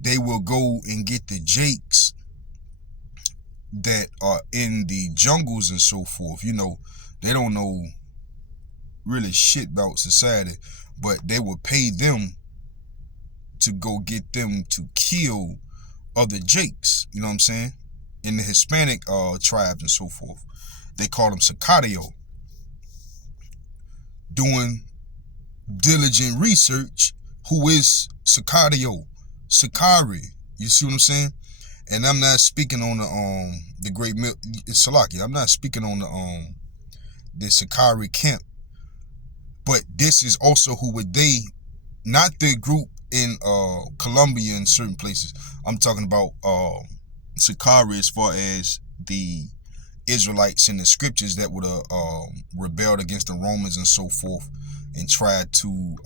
they will go and get the jakes that are in the jungles and so forth. They don't know really shit about society, but they will pay them to go get them to kill other jakes. You know what I'm saying? In the Hispanic tribes and so forth, they call them sicario. Doing diligent research, who is sicario, sicari. You see what I'm saying? And I'm not speaking on the great Salaki. I'm not speaking on the Sakari camp, but this is also who would they, not the group in Colombia and certain places. I'm talking about Sakari as far as the Israelites in the scriptures that would have rebelled against the Romans and so forth, and tried to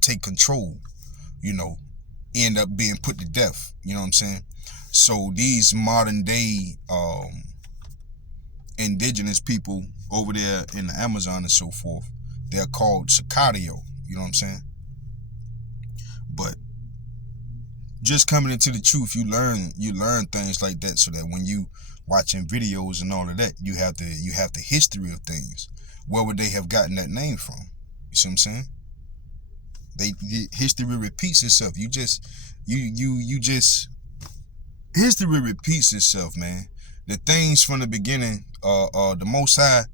take control. End up being put to death. You know what I'm saying? So these modern day indigenous people over there in the Amazon and so forth, they're called sicario. You know what I'm saying? But just coming into the truth, you learn things like that, so that when you watching videos and all of that, you have the history of things. Where would they have gotten that name from? You see what I'm saying? History repeats itself. History repeats itself, man. The things from the beginning, the Most High,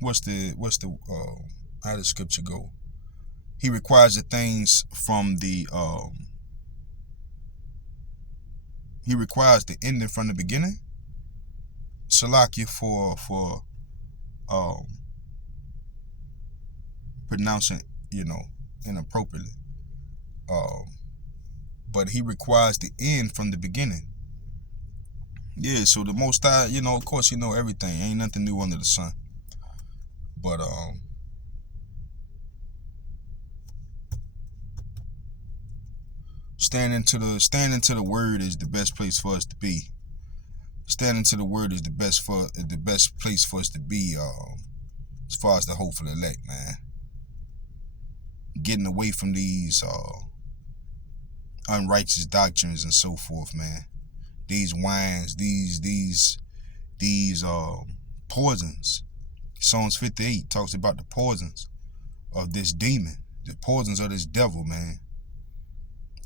what's the how does scripture go? He requires the things from the he requires the ending from the beginning. Salakia for pronouncing, inappropriately. But he requires the end from the beginning. Yeah, so the Most High, of course, everything. Ain't nothing new under the sun. But standing to the word is the best place for us to be. Standing to the word is the best place for us to be. As far as the hopeful elect, man. Getting away from these unrighteous doctrines and so forth, man. These wines, these poisons. Psalms 58 talks about the poisons of this demon, the poisons of this devil, man.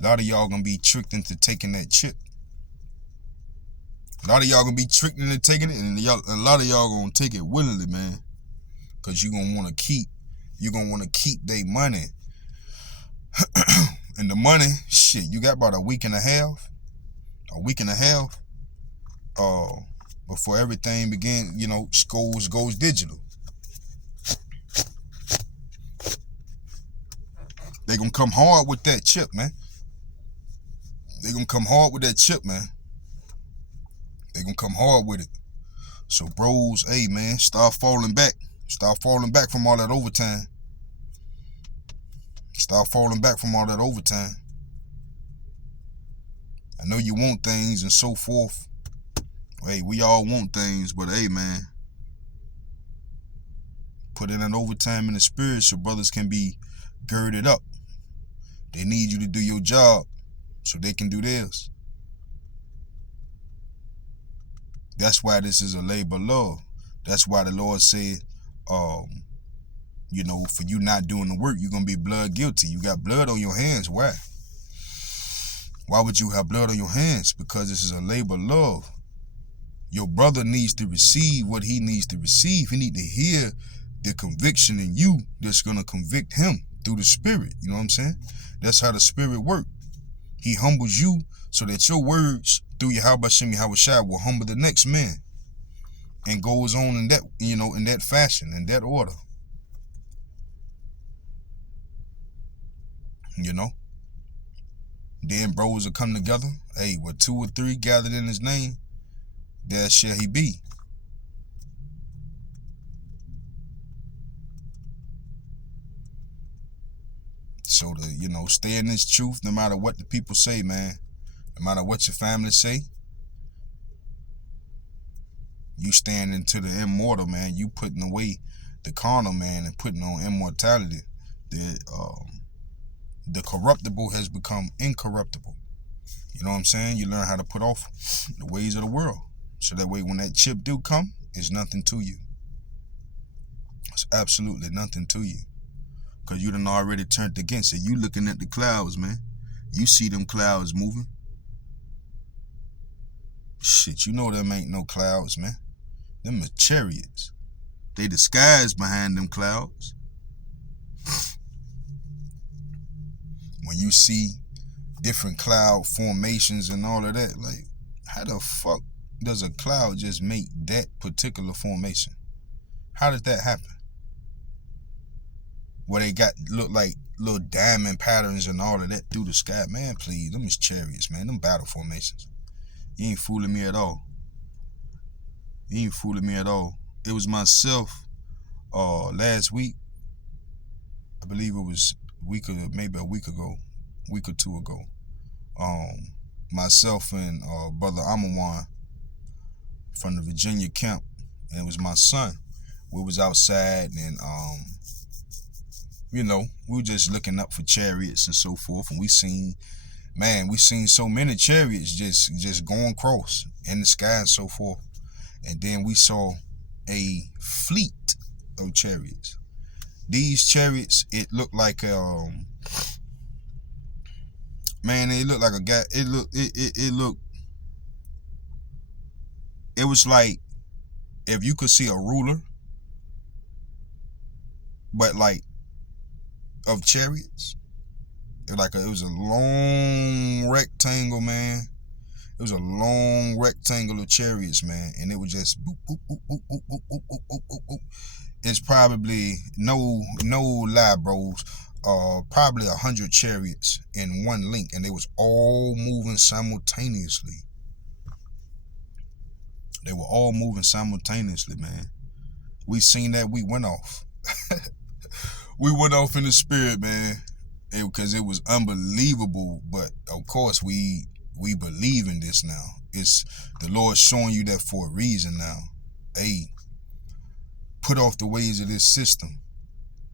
A lot of y'all gonna be tricked into taking that chip. A lot of y'all gonna be tricked into taking it, and a lot of y'all gonna take it willingly, man. Cause you're gonna wanna keep their money. And the money, shit, you got about a week and a half before everything begin, goes digital. They gonna come hard with that chip, man. They gonna come hard with it. So bros, hey man, start falling back from all that overtime. I know you want things and so forth. Hey, we all want things, but hey man, put in an overtime in the spirit so brothers can be girded up. They need you to do your job so they can do theirs. That's why this is a labor of love. That's why the Lord said, for you not doing the work, you're going to be blood guilty. You got blood on your hands. Why? Why would you have blood on your hands? Because this is a labor of love. Your brother needs to receive what he needs to receive. He needs to hear the conviction in you that's going to convict him through the Spirit. You know what I'm saying? That's how the Spirit works. He humbles you so that your words through Yahweh Shem Yahweh Shai will humble the next man, and goes on in that, in that fashion, in that order. Then bros will come together. Hey, where 2 or 3 gathered in his name, there shall he be. So to, stay in this truth, no matter what the people say, man. No matter what your family say. You stand into the immortal, man. You putting away the carnal, man, and putting on immortality. The corruptible has become incorruptible. You know what I'm saying? You learn how to put off the ways of the world. So that way when that chip do come, it's nothing to you. It's absolutely nothing to you. Because you done already turned against it. You looking at the clouds, man. You see them clouds moving. Shit, you know them ain't no clouds, man. Them are chariots. They disguised behind them clouds. When you see different cloud formations and all of that, like, how the fuck does a cloud just make that particular formation? How did that happen? Where they got look like little diamond patterns and all of that through the sky. Man, please, them is chariots, man. Them battle formations. You ain't fooling me at all. You ain't fooling me at all. It was myself last week. I believe it was maybe a week or two ago. Myself and brother Amawan from the Virginia camp, and it was my son. We was outside and we were just looking up for chariots and so forth, and we seen so many chariots just going across in the sky and so forth. And then we saw a fleet of chariots. These chariots, it looked like it looked like a guy. It was like if you could see a ruler, but like of chariots. It was a long rectangle, man. It was a long rectangle of chariots, man, and it was just boop, boop, boop, boop, boop, boop, boop, boop, boop, boop, boop. It's probably no lie, bros. Probably 100 chariots in one link, and they was all moving simultaneously. They were all moving simultaneously, man. We seen that. We went off. We went off in the spirit, man, because it was unbelievable. But of course, we believe in this now. It's the Lord showing you that for a reason now. Hey, put off the ways of this system.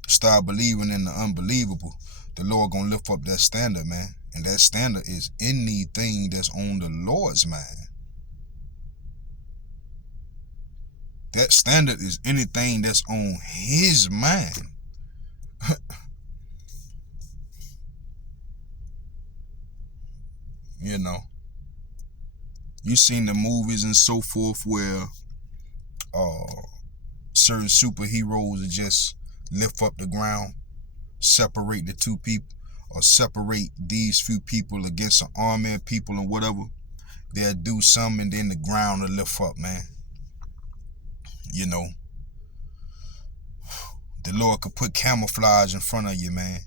Start believing in the unbelievable. The Lord gonna lift up that standard, man. And that standard is anything that's on the Lord's mind. That standard is anything that's on His mind. You seen the movies and so forth where certain superheroes just lift up the ground, separate the two people, or separate these few people against an army of people and whatever. They'll do something and then the ground will lift up, man. The Lord could put camouflage in front of you, man.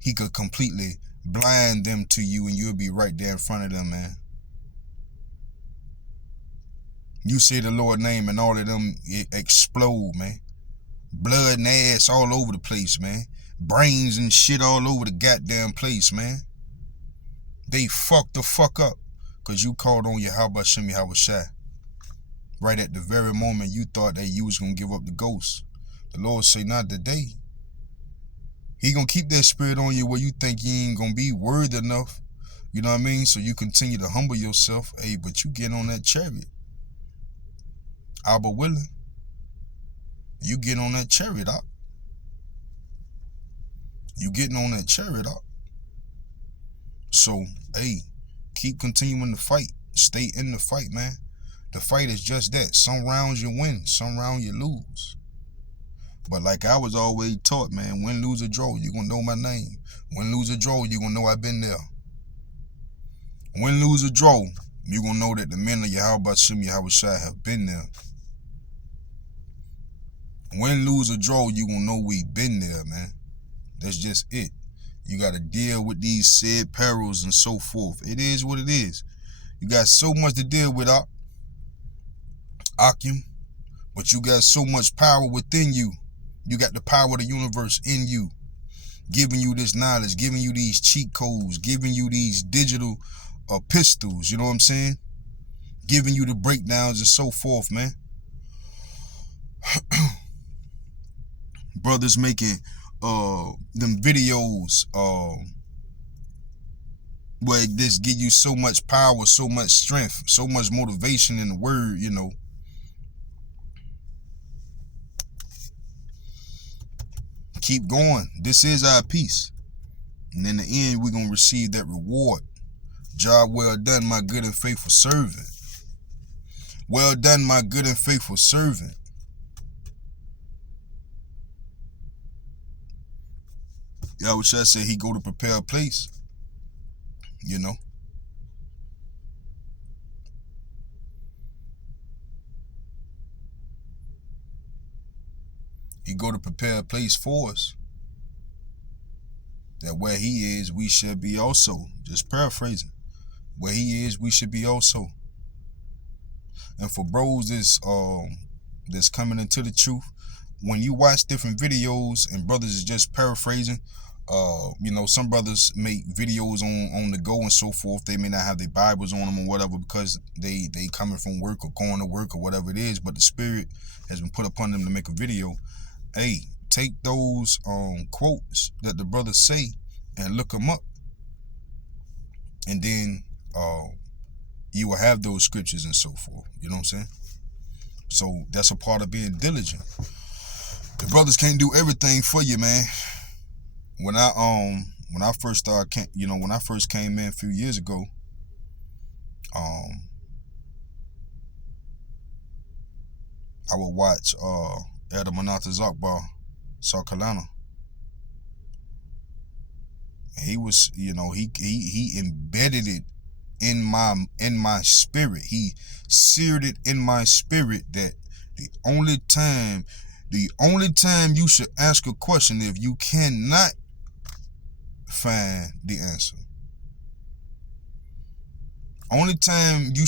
He could completely blind them to you and you'll be right there in front of them, man. You say the Lord's name and all of them explode, man. Blood and ass all over the place, man. Brains and shit all over the goddamn place, man. They fucked the fuck up because you called on Yahweh Shem Yahweh Shai. Right at the very moment you thought that you was going to give up the ghost. The Lord say, not today. He going to keep that spirit on you where you think you ain't going to be worthy enough. You know what I mean? So you continue to humble yourself. Hey, but you get on that chariot. Abba willing. You get on that chariot, up. You getting on that chariot, up. So, hey, keep continuing to fight. Stay in the fight, man. The fight is just that. Some rounds you win, some rounds you lose. But like I was always taught, man, win, lose, or draw, you're going to know my name. Win, lose, or draw, you're going to know I've been there. Win, lose, or draw, you're going to know that the men of Yahweh Shem Yahweh Shai have been there. Win, lose, or draw, you're going to know we've been there, man. That's just it. You got to deal with these said perils and so forth. It is what it is. You got so much to deal with, Akim, but you got so much power within you. You got the power of the universe in you, giving you this knowledge, giving you these cheat codes, giving you these digital pistols, you know what I'm saying? giving you the breakdowns and so forth, man. Brothers making them videos where this give you so much power, so much strength, so much motivation in the word, you know. Keep going. This is our peace. And in the end, we're going to receive that reward. Job well done, my good and faithful servant. Well done, my good and faithful servant. Y'all wish I said he go to prepare a place. You know. He go to prepare a place for us. That where he is, we should be also. Just paraphrasing. Where he is, we should be also. And for bros that's coming into the truth, when you watch different videos and brothers is just paraphrasing, you know, some brothers make videos on the go and so forth. They may not have their Bibles on them or whatever because they coming from work or going to work or whatever it is, but the spirit has been put upon them to make a video. Hey, take those quotes that the brothers say and look them up, and then you will have those scriptures and so forth. You know what I'm saying? So that's a part of being diligent. The brothers can't do everything for you, man. When I first started, when I first came in a few years ago, I would watch Elder Manata Zakbar, South Carolina. He was, you know, he embedded it in my spirit. He seared it in my spirit that the only time you should ask a question if you cannot find the answer. Only time you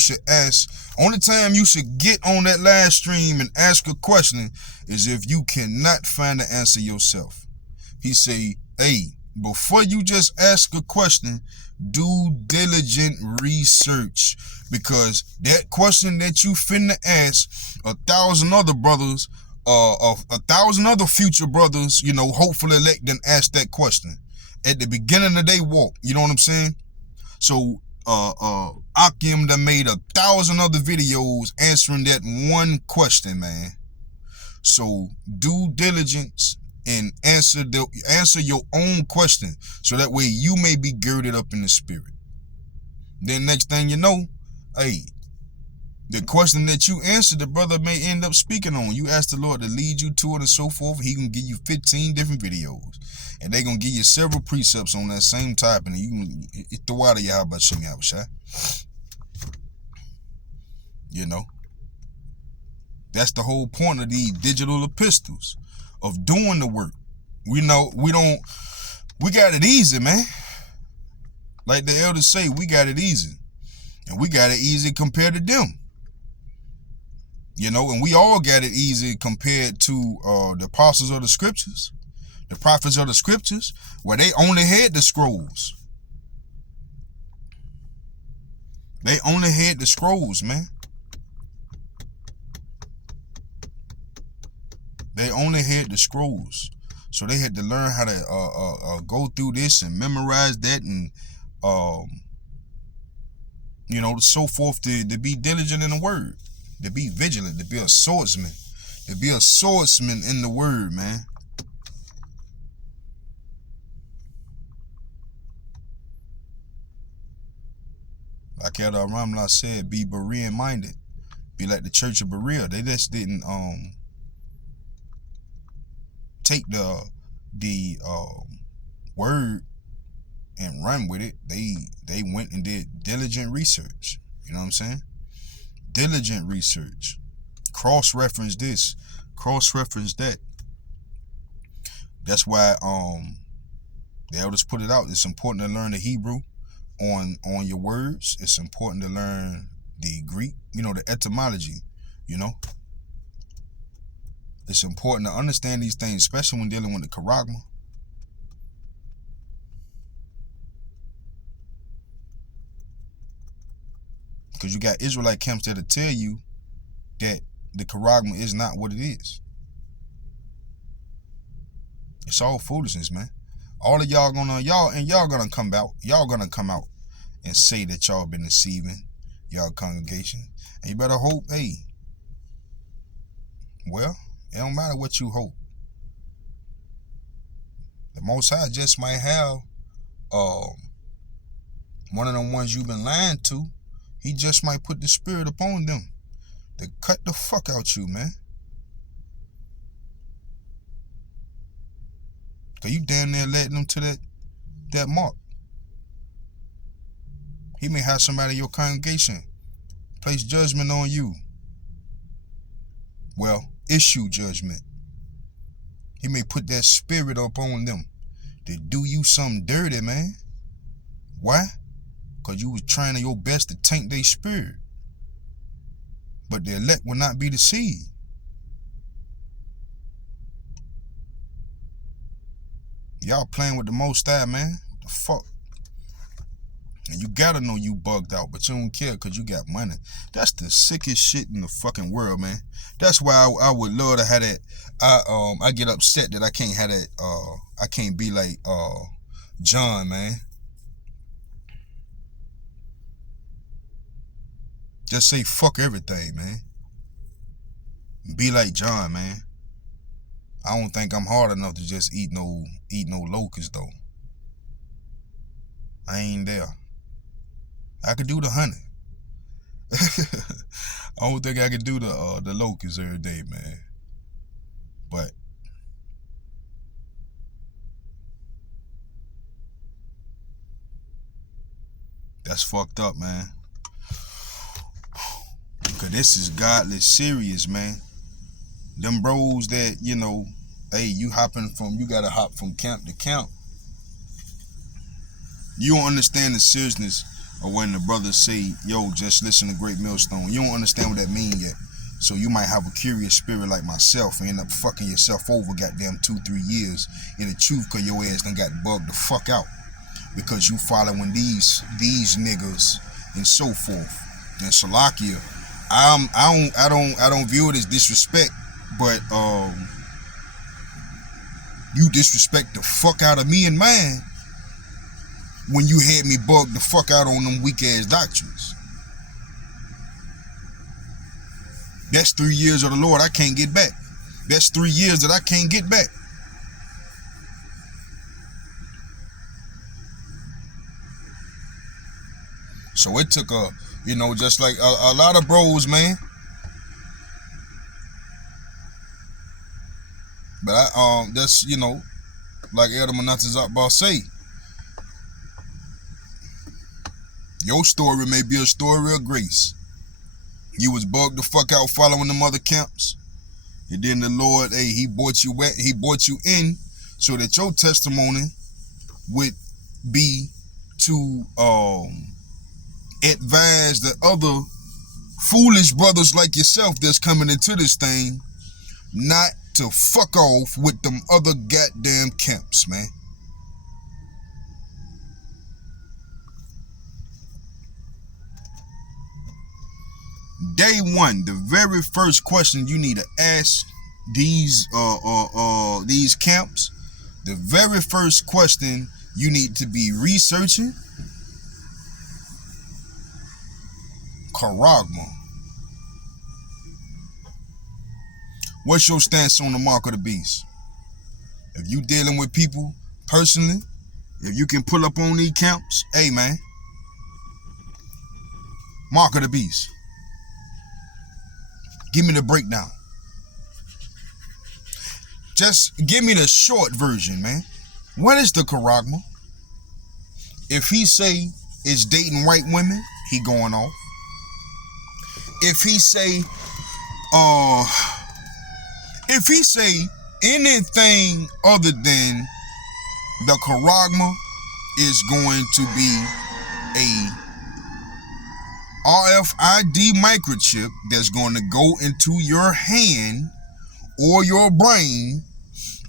should get on that live stream and ask a question is if you cannot find the answer yourself. He say, hey, before you just ask a question, do diligent research, because that question that you finna ask, 1,000 other brothers, 1,000 other future brothers, you know, hopefully elect them ask that question at the beginning of their walk. You know what I'm saying? So Akim done made 1,000 other videos answering that one question, man. So due diligence and answer your own question, so that way you may be girded up in the spirit. Then next thing you know, hey, the question that you answered, the brother may end up speaking on. You ask the Lord to lead you to it and so forth. He gonna give you 15 different videos, and they gonna give you several precepts on that same topic, and you can throw out of your about Shimmy Abishai. You know, that's the whole point of these digital epistles, of doing the work. We got it easy, man. Like the elders say, we got it easy, and we got it easy compared to them. You know, and we all got it easy compared to the apostles of the scriptures, the prophets of the scriptures, where they only had the scrolls. They only had the scrolls, man. They only had the scrolls. So they had to learn how to go through this and memorize that, and you know, so forth, to be diligent in the word, to be vigilant, to be a swordsman, in the word, man. Like Elder Ramla said, be Berean minded. Be like the Church of Berea. They just didn't take the word and run with it. They went and did diligent research. You know what I'm saying? Diligent research. Cross-reference this, cross-reference that. That's why the elders put it out. It's important to learn the Hebrew on your words. It's important to learn the Greek, you know, the etymology, you know. It's important to understand these things, especially when dealing with the charagma. Because you got Israelite camps that'll tell you that the charagma is not what it is. It's all foolishness, man. All of y'all gonna come out. Y'all gonna come out and say that y'all been deceiving y'all congregation. And you better hope, hey, well, it don't matter what you hope. The Most High just might have one of them ones you've been lying to. He just might put the spirit upon them to cut the fuck out you, man. Cause you damn near letting them to that mark. He may have somebody in your congregation place judgment on you. Well, issue judgment. He may put that spirit upon them to do you something dirty, man. Why? Because you was trying your best to taint their spirit. But the elect will not be deceived. Y'all playing with the Most High, man. What the fuck? And you gotta know you bugged out, but you don't care because you got money. That's the sickest shit in the fucking world, man. That's why I would love to have that. I get upset that I can't have that. I can't be like John, man. Just say fuck everything, man. Be like John, man. I don't think I'm hard enough to just eat no locusts though. I ain't there. I could do the honey. I don't think I could do the locusts every day, man. But that's fucked up, man. Cause this is godly serious, man. Them bros that, you know, hey, you gotta hop from camp to camp. You don't understand the seriousness of when the brothers say, yo, just listen to Great Millstone. You don't understand what that means yet. So you might have a curious spirit like myself and end up fucking yourself over goddamn 2-3 years in the truth because your ass done got bugged the fuck out. Because you following these niggas and so forth. And Salakia, I don't view it as disrespect, but you disrespect the fuck out of me and mine when you had me bugged the fuck out on them weak ass doctrines. That's 3 years of the Lord I can't get back. That's 3 years that I can't get back. So it took just like a lot of bros, man. But that's, like Elder Manatazak say, your story may be a story of grace. You was bugged the fuck out following them other camps. And then the Lord, hey, he brought you in so that your testimony would be to advise the other foolish brothers like yourself that's coming into this thing not to fuck off with them other goddamn camps, man. Day one, the very first question you need to ask these camps, the very first question you need to be researching, charagma. What's your stance on the mark of the beast? If you dealing with people personally, if you can pull up on these camps, hey man, mark of the beast. Give me the breakdown. Just give me the short version, man. What is the charagma? If he say it's dating white women, he going off. If he say anything other than the charagma is going to be a RFID microchip that's going to go into your hand or your brain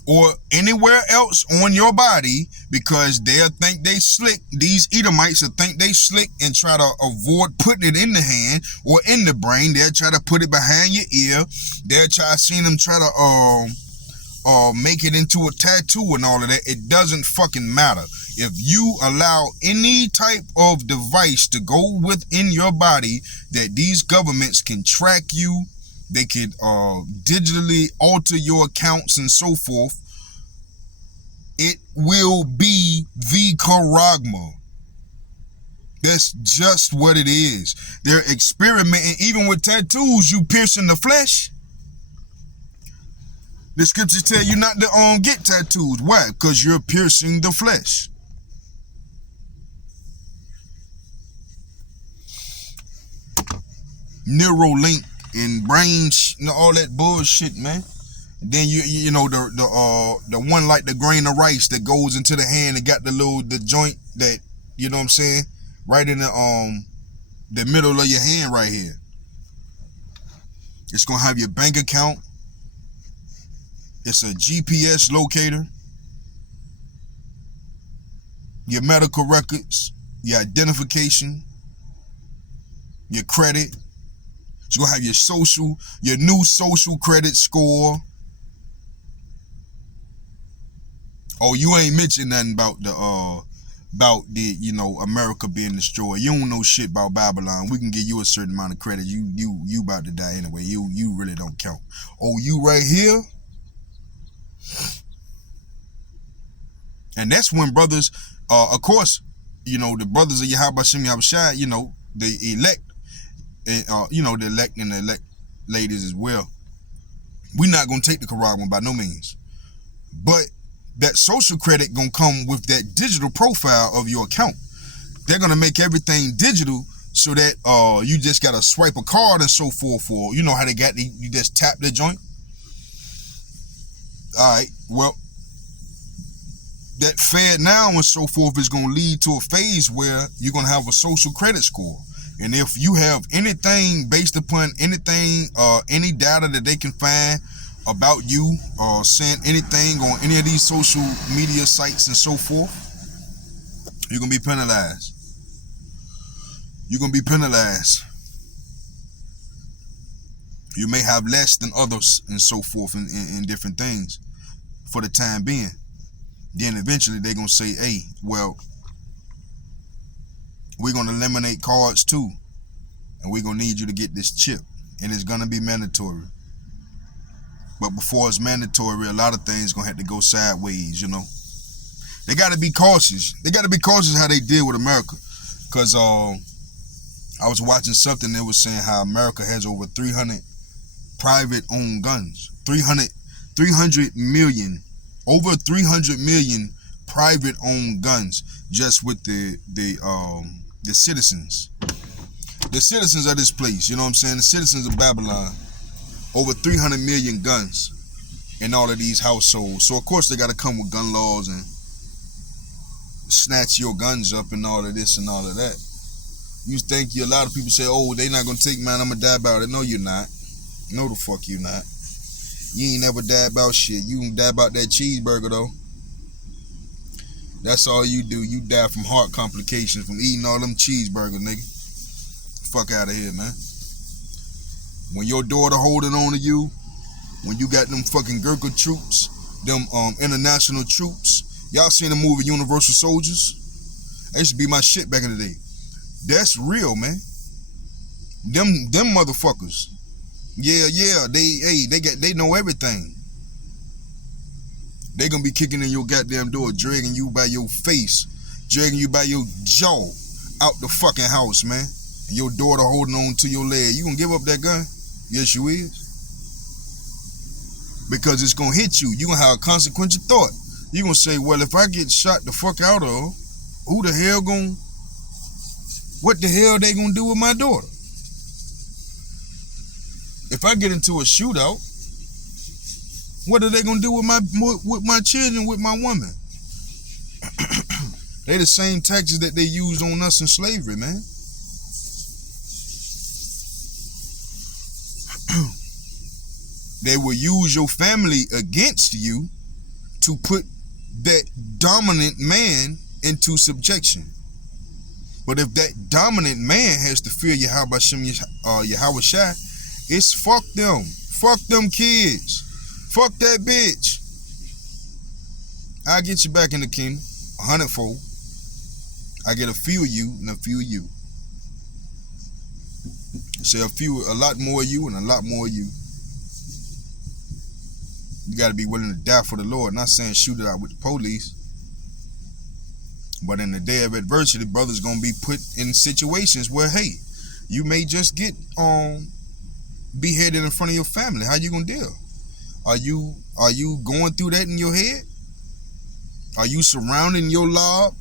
or anywhere else on your body, because they'll think they slick. These Edomites will think they slick and try to avoid putting it in the hand or in the brain. They'll try to put it behind your ear. They'll try seeing them try to make it into a tattoo and all of that. It doesn't fucking matter. If you allow any type of device to go within your body that these governments can track you, they could digitally alter your accounts and so forth, it will be the charagma. That's just what it is. They're experimenting, even with tattoos, you piercing the flesh. The scriptures tell you not to get tattoos. Why? Because you're piercing the flesh. Neuralink and brains, all that bullshit, man. And then you know the one like the grain of rice that goes into the hand and got the joint that, you know what I'm saying, right in the middle of your hand right here. It's gonna have your bank account. It's a GPS locator, your medical records, your identification, your credit. It's gonna have your new social credit score. Oh, you ain't mentioned nothing about the America being destroyed. You don't know shit about Babylon. We can give you a certain amount of credit. You about to die anyway. You really don't count. Oh, you right here. And that's when brothers, of course, the brothers of Yahweh Shem Yahushai, they elect, and the elect and the elect ladies as well. We're not gonna take the Quran by no means, but that social credit gonna come with that digital profile of your account. They're gonna make everything digital so that you just gotta swipe a card and so forth. For how they got you just tap the joint. All right, well, that Fed now and so forth is going to lead to a phase where you're going to have a social credit score. And if you have anything based upon anything, any data that they can find about you, or saying anything on any of these social media sites and so forth, you're going to be penalized. You're going to be penalized. You may have less than others and so forth in different things for the time being. Then eventually they're going to say, hey, well, we're going to eliminate cards too. And we're going to need you to get this chip. And it's going to be mandatory. But before it's mandatory, a lot of things going to have to go sideways, They got to be cautious. They got to be cautious how they deal with America. Because I was watching something that was saying how America has over 300 private-owned guns. 300 million. Over 300 million private-owned guns just with the citizens. The citizens of this place, you know what I'm saying? The citizens of Babylon. Over 300 million guns in all of these households. So, of course, they got to come with gun laws and snatch your guns up and all of this and all of that. You think a lot of people say, oh, they not going to take mine, I'm going to die about it. No, you're not. No, the fuck you not. You ain't never died about shit. You can die about that cheeseburger, though. That's all you do. You die from heart complications from eating all them cheeseburgers, nigga. Fuck out of here, man. When your daughter holding on to you, when you got them fucking Gurkha troops, them international troops. Y'all seen the movie Universal Soldiers? That used to be my shit back in the day. That's real, man. Them motherfuckers. Yeah, they know everything. They gonna be kicking in your goddamn door, dragging you by your face, dragging you by your jaw out the fucking house, man. And your daughter holding on to your leg. You gonna give up that gun? Yes, you is. Because it's gonna hit you. You gonna have a consequential thought. You gonna say, well, if I get shot the fuck out of, what the hell they gonna do with my daughter? If I get into a shootout, what are they gonna do with my children, with my woman? They the same taxes that they used on us in slavery, man. They will use your family against you to put that dominant man into subjection. But if that dominant man has to fear Yahweh Shai, it's fuck them. Fuck them kids. Fuck that bitch. I'll get you back in the kingdom 100-fold. I get a few of you and a few of you. Say a lot more of you and a lot more of you. You got to be willing to die for the Lord. Not saying shoot it out with the police. But in the day of adversity, brothers going to be put in situations where, hey, you may just get beheaded in front of your family. How you going to deal? Are you going through that in your head? Are you surrounding your lob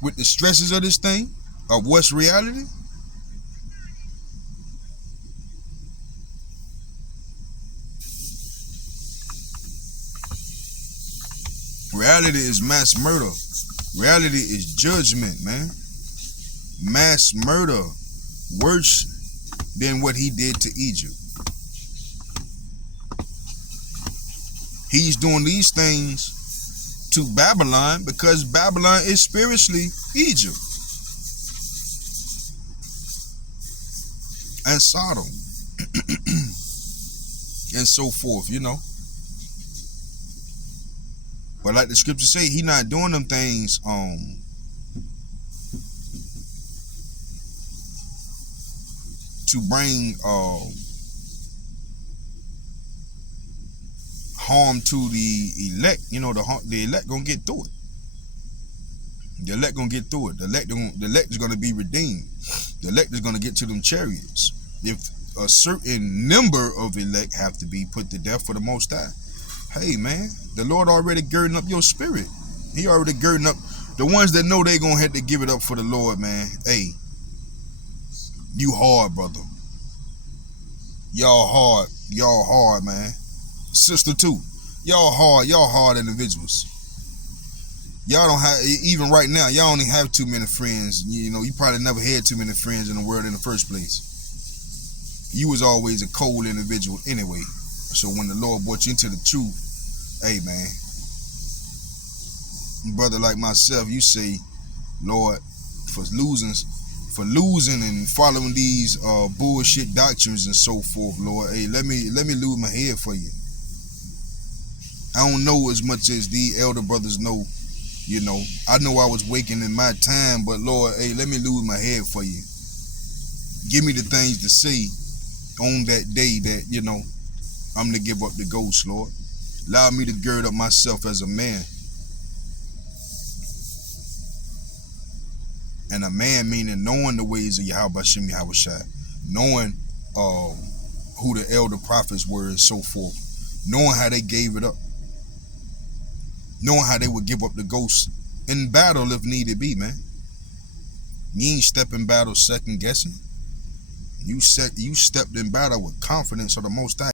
with the stresses of this thing? Of what's reality? Reality is mass murder. Reality is judgment, man. Mass murder. Worse than what he did to Egypt. He's doing these things to Babylon because Babylon is spiritually Egypt. And Sodom. And so forth, you know. But like the scriptures say, he not doing them things to bring harm to the elect. You know, the elect gonna get through it. The elect gonna get through it. The elect is gonna be redeemed. The elect is gonna get to them chariots. If a certain number of elect have to be put to death for the Most High, hey man, the Lord already girding up your spirit. He already girding up the ones that know they gonna have to give it up for the Lord, man. Hey, you hard, brother. Y'all hard, man. Sister too. Y'all hard individuals. Y'all don't have, even right now, y'all only have too many friends. You know, you probably never had too many friends in the world in the first place. You was always a cold individual anyway. So when the Lord brought you into the truth, hey man, brother like myself, you say, Lord, for losing and following these bullshit doctrines and so forth, Lord, hey, let me lose my head for you. I don't know as much as the elder brothers know, you know. I know I was waking in my time, but Lord, hey, let me lose my head for you. Give me the things to say on that day that, you know, I'm to give up the ghost, Lord. Allow me to gird up myself as a man. And a man meaning knowing the ways of Yahweh Shai, knowing who the elder prophets were and so forth, knowing how they gave it up, knowing how they would give up the ghost in battle if needed be, man. You ain't step in battle second guessing. You stepped in battle with confidence of the Most High.